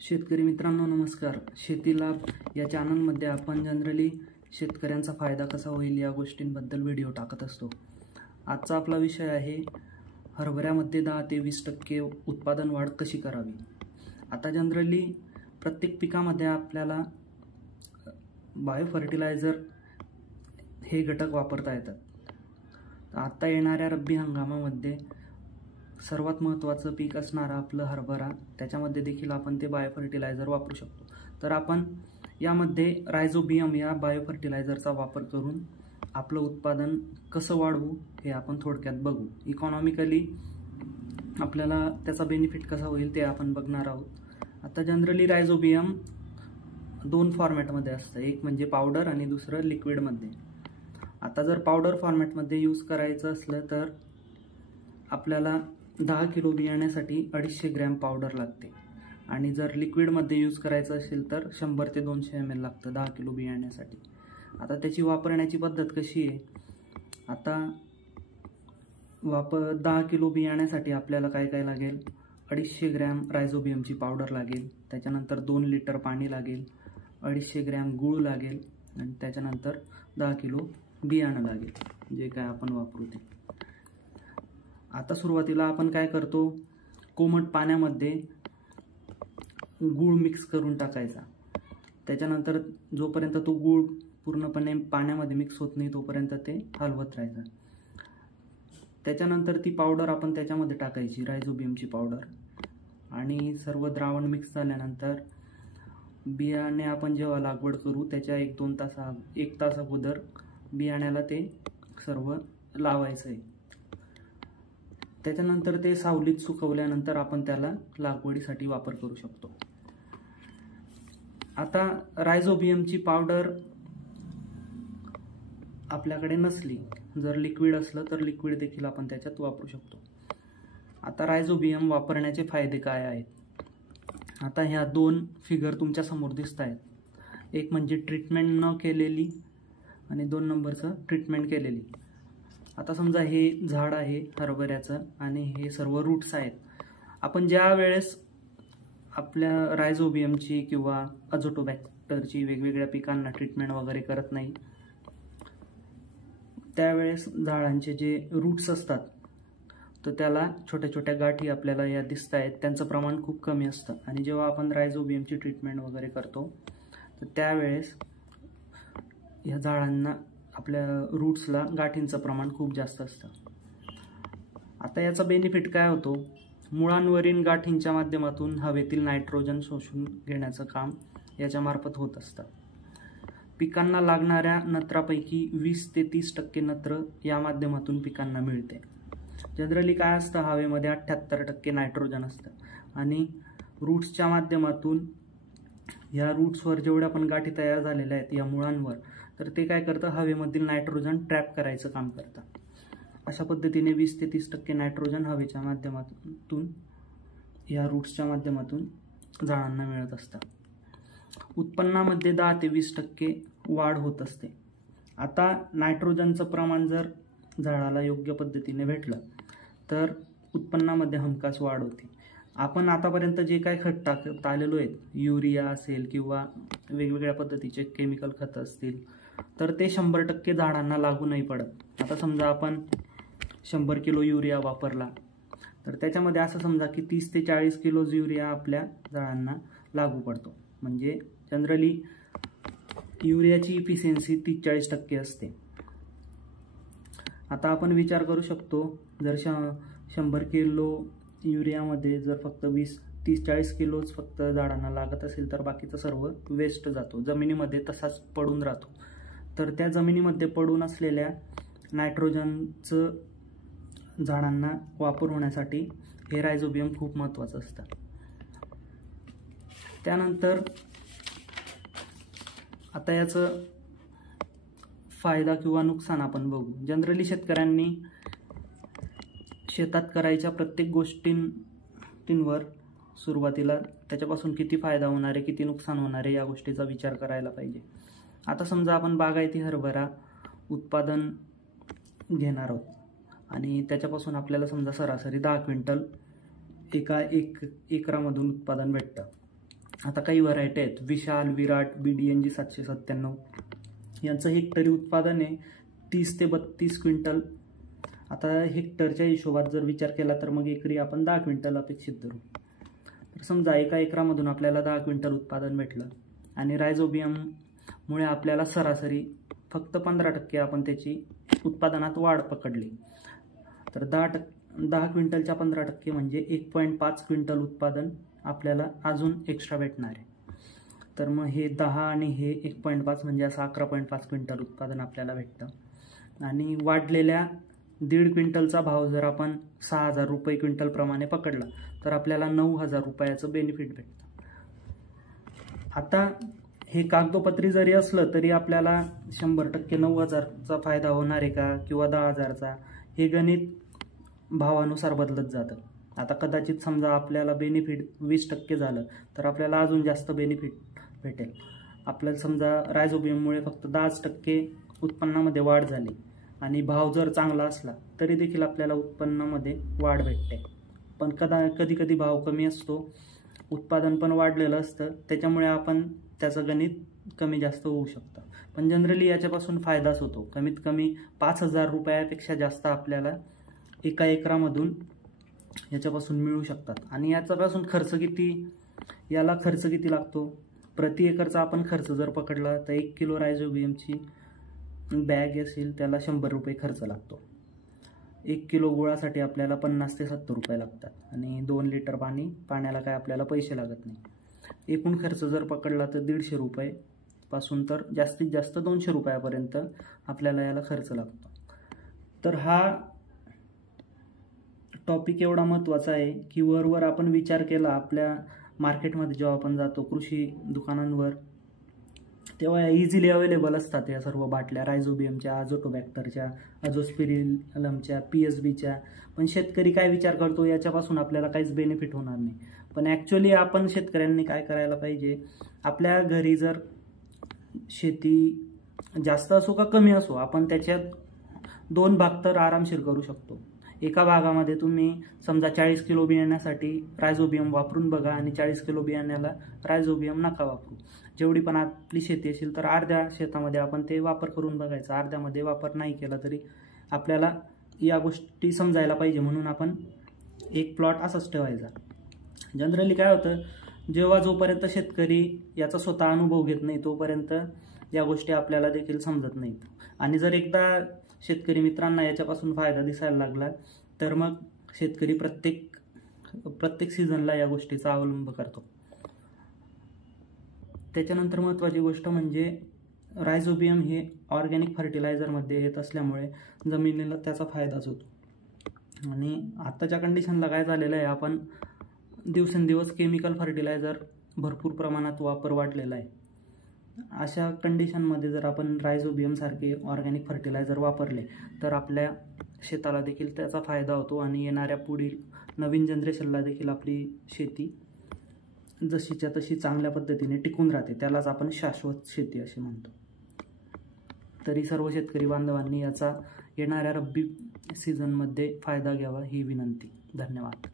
शेतकरी मित्रांनो नमस्कार. शेती लाभ या चॅनलमध्ये आपण जनरली शेतकऱ्यांचा फायदा कसा होईल या गोष्टींबद्दल व्हिडिओ टाकत असतो. आजचा आपला विषय आहे हरभऱ्यामध्ये 10 ते 20% उत्पादन वाढ कशी करावी. आता जनरली प्रत्येक पिकामध्ये आपल्याला बायो फर्टिलायझर हे घटक वापरता येतात. आता येणाऱ्या रब्बी हंगामामध्ये सर्वात महत्त्वाचं पीक असणारा आपलं हरभरा, त्याच्यामध्ये देखील आपण ते बायो फर्टिलायझर वापरू शकतो. तर आपण यामध्ये रायझोबियम या बायो फर्टिलायझरचा वापर करून आपलं उत्पादन कसं वाढवू हे आपण थोडक्यात बघू. इकॉनॉमिकली आपल्याला त्याचा बेनिफिट कसा होईल ते आपण बघणार आहोत. आता जनरली रायझोबियम 2 फॉर्मॅटमध्ये असतं, एक म्हणजे पावडर आणि दुसरं लिक्विडमध्ये. आता जर पावडर फॉर्मॅटमध्ये यूज करायचं असलं तर आपल्याला 10 किलो बियाण्यासाठी 250 ग्रॅम पावडर लागते आणि जर लिक्विडमध्ये यूज करायचं असेल तर 100 ते 200 ml लागतं 10 किलो बियाण्यासाठी. आता त्याची वापरण्याची पद्धत कशी आहे. आता 10 किलो बियाण्यासाठी आपल्याला काय काय लागेल. 250 ग्रॅम रायझोबियमची पावडर लागेल, त्याच्यानंतर 2 लिटर पाणी लागेल, 250 ग्रॅम गूळ लागेल आणि त्याच्यानंतर 10 किलो बियाणं लागेल, जे काय आपण वापरू ते. आता सुरुवातीला आपण काय करतो, कोमट पाण्यामध्ये गूळ मिक्स करून टाकायचा. त्याच्यानंतर जोपर्यंत तो गूळ पूर्णपणे पाण्यामध्ये मिक्स होत नाही तोपर्यंत ते हलवत राहायचं. त्याच्यानंतर ती पावडर आपण त्याच्यामध्ये टाकायची, रायझोबियमची पावडर, आणि सर्व द्रावण मिक्स झाल्यानंतर बियाणे आपण जेव्हा लागवड करू त्याच्या 1 तास अगोदर बियाण्याला ते सर्व लावायचं आहे. त्याच्यानंतर ते सावलीत सुकवल्यानंतर आपण त्याला लागवडीसाठी वापर करू शकतो. आता रायझोबियमची पावडर आपल्याकडे नसली, जर लिक्विड असलं तर लिक्विड देखील आपण त्याच्यात वापरू शकतो. आता रायझोबियम वापरण्याचे फायदे काय आहेत. आता ह्या 2 फिगर तुमच्या समोर दिसत आहेत. एक म्हणजे ट्रीटमेंट न केलेली आणि 2 नंबरचं ट्रीटमेंट केलेली. आता समजा हे झाड आहे हरभऱ्याचं आणि हे सर्व रूट्स आहेत. आपण ज्या वेळेस आपल्या रायझोबियमची किंवा अझोटोबॅक्टरची वेगवेगळ्या पिकांना ट्रीटमेंट वगैरे करत नाही, त्यावेळेस झाडांचे जे रूट्स असतात तर त्याला छोट्या छोट्या गाठी आपल्याला या दिसत आहेत, त्यांचं प्रमाण खूप कमी असतं. आणि जेव्हा आपण रायझोबियमची ट्रीटमेंट वगैरे करतो तर त्यावेळेस या झाडांना आपल्या रूट्सला गाठींचं प्रमाण खूप जास्त असतं. आता याचा बेनिफिट काय होतो, मुळांवरील गाठींच्या माध्यमातून हवेतील नायट्रोजन शोषून घेण्याचं काम याच्यामार्फत होत असतं. पिकांना लागणाऱ्या नत्रापैकी 20 ते 30% नत्र या माध्यमातून पिकांना मिळते. जनरली काय असतं, हवेमध्ये 78% नायट्रोजन असतं आणि रूट्सच्या माध्यमातून या रूट्सवर जेवढ्या पण गाठी तयार झालेल्या आहेत या मुळांवर, तर ते काय करतं, हवेमधील नायट्रोजन ट्रॅप करायचं काम करतं. अशा पद्धतीने 20 ते 30% नायट्रोजन हवेच्या माध्यमातून या रूट्सच्या माध्यमातून झाडांना मिळत असतं. उत्पन्नामध्ये 10 ते 20% वाढ होत असते. आता नायट्रोजनचं प्रमाण जर झाडाला योग्य पद्धतीने भेटलं तर उत्पन्नामध्ये हमखास वाढ होते. आपण आतापर्यंत जे काय खत टाकत आलेलो आहेत, युरिया असेल किंवा वेगवेगळ्या पद्धतीचे केमिकल खतं असतील, तर ते 100% झाडांना लागू नाही पडत. आता समजा आपण 100 किलो युरिया वापरला तर त्याच्यामध्ये असं समजा की 30 ते 40 किलो युरिया आपल्या झाडांना लागू पडतो. म्हणजे जनरली युरियाची इफिशियन्सी 30-40% असते. आता आपण विचार करू शकतो, जर 100 किलो युरियामध्ये जर फक्त 30-40 किलोच फक्त झाडांना लागत असेल तर बाकीचं सर्व वेस्ट जातो, जमिनीमध्ये तसाच पडून राहतो. तर त्या जमिनीमध्ये पडून असलेल्या नायट्रोजनचं झाडांना वापर होण्यासाठी हे रायझोबियम खूप महत्त्वाचं असतं. त्यानंतर आता याचं फायदा किंवा नुकसान आपण बघू. जनरली शेतकऱ्यांनी शेतात करायच्या प्रत्येक गोष्टींवर सुरुवातीला त्याच्यापासून किती फायदा होणार आहे, किती नुकसान होणार आहे या गोष्टीचा विचार करायला पाहिजे. आता समजा आपण बागायती हरभरा उत्पादन घेणार आहोत आणि त्याच्यापासून आपल्याला समजा सरासरी 10 क्विंटल एका एकरामधून उत्पादन भेटतं. आता काही व्हरायटी आहेत, विशाल, विराट, BDNG 797 यांचं हेक्टरी उत्पादन आहे 30 ते 32 क्विंटल. आता हेक्टरच्या हिशोबात जर विचार केला तर मग एकरी आपण 10 क्विंटल अपेक्षित धरू. तर समजा एका एकरामधून आपल्याला 10 क्विंटल उत्पादन भेटलं आणि रायझोबियममुळे आपल्याला सरासरी फक्त 15% आपण त्याची उत्पादनात वाढ पकडली, तर 10 क्विंटलच्या 15% म्हणजे 1.5 क्विंटल उत्पादन आपल्याला अजून एक्स्ट्रा भेटणार आहे. तर मग हे 10 आणि हे 1.5 म्हणजे असं 11.5 क्विंटल उत्पादन आपल्याला भेटतं. आणि वाढलेल्या 1.5 क्विंटलचा भाव जर आपण 6,000 रुपये क्विंटल प्रमाणे पकडला तर आपल्याला 9,000 रुपयाचं बेनिफिट भेटतं. आता हे कागदोपत्री जरी असलं तरी आपल्याला 100% 9,000चा फायदा होणार आहे का किंवा 10,000चा, हे गणित भावानुसार बदलत जातं. आता कदाचित समजा आपल्याला बेनिफिट 20% झालं तर आपल्याला अजून जास्त बेनिफिट भेटेल. आपल्याला समजा रायझोबियममुळे फक्त 10% उत्पन्नामध्ये वाढ झाली आणि भाव जर चांगला असला तरी देखील आपल्याला उत्पन्नामध्ये वाढ भेटते. पण कधी कधी भाव कमी असतो, उत्पादन पण वाढलेलं असतं, त्याच्यामुळे आपण त्याचं गणित कमी जास्त होऊ शकतं. पण जनरली याच्यापासून फायदाच होतो. कमीत कमी 5,000 रुपयापेक्षा जास्त आपल्याला एका एकरामधून याच्यापासून मिळू शकतात. आणि याच्यापासून याला खर्च किती लागतो, प्रति एकरचा आपण खर्च जर पकडला तर 1 किलो रायझोबियमची बॅग असेल त्याला 100 रुपये खर्च लागतो. 1 किलो गुळासाठी आपल्याला 50 ते 70 रुपये लागतात आणि 2 लिटर पाण्याला काय आपल्याला पैसे लागत नाही. एकूण खर्च जर पकडला तर 150 रुपये पासून तर जास्तीत जास्त 200 रुपयापर्यंत आपल्याला याला खर्च लागतो. तर हा टॉपिक एवढा महत्त्वाचा आहे की वरवर आपण विचार केला, आपल्या मार्केटमध्ये जेव्हा आपण जातो कृषी दुकानांवर, तेव्हा इझिली अवेलेबल असतात या सर्व बाटल्या, रायझोबियमच्या, अझोटोबॅक्टरच्या, अझोस्पिरिलमच्या, PSBच्या. पण शेतकरी काय विचार करतो, याच्यापासून आपल्याला काहीच बेनिफिट होणार नाही. पण ॲक्च्युली आपण शेतकऱ्यांनी काय करायला पाहिजे, आपल्या घरी जर शेती जास्त असो का कमी असो, आपण त्याच्यात 2 भाग तर आरामशीर करू शकतो. एका भागामध्ये तुम्ही समजा 40 किलो बियाण्यासाठी रायझोबियम वापरून बघा आणि 40 किलो बियाण्याला रायझोबियम नका वापरू. जेवढी पण आपली शेती असेल तर अर्ध्या शेतामध्ये आपण ते वापर करून बघायचं, अर्ध्यामध्ये वापर नाही केला तरी आपल्याला या गोष्टी समजायला पाहिजे, म्हणून आपण एक प्लॉट असाच ठेवायचा. जनरली काय होतं, जोपर्यंत शेतकरी याचा स्वतः अनुभव घेत नाही तोपर्यंत या गोष्टी आपल्याला देखील समजत नाहीत. आणि जर एकदा शेतकरी मित्रांना याच्यापासून फायदा दिसायला लागला तर मग शेतकरी प्रत्येक सीझनला या गोष्टीचा अवलंब करतो. त्याच्यानंतर महत्त्वाची गोष्ट म्हणजे रायझोबियम हे ऑर्गॅनिक फर्टिलायझरमध्ये येत असल्यामुळे जमिनीला त्याचा फायदाच होतो. आणि आत्ताच्या कंडिशनला काय झालेलं आहे, आपण दिवसेंदिवस केमिकल फर्टिलायझर भरपूर प्रमाणात वापर वाढलेला आहे. अशा कंडिशनमध्ये जर आपण रायझोबियमसारखे ऑर्गॅनिक फर्टिलायझर वापरले तर आपल्या शेताला देखील त्याचा फायदा होतो आणि येणाऱ्या पुढील नवीन जनरेशनला देखील आपली शेती जशीच्या तशी चांगल्या पद्धतीने टिकून राहते. त्यालाच आपण शाश्वत शेती असे म्हणतो. तरी सर्व शेतकरी बांधवांनी याचा येणाऱ्या रब्बी सीझनमध्ये फायदा घ्यावा ही विनंती. धन्यवाद.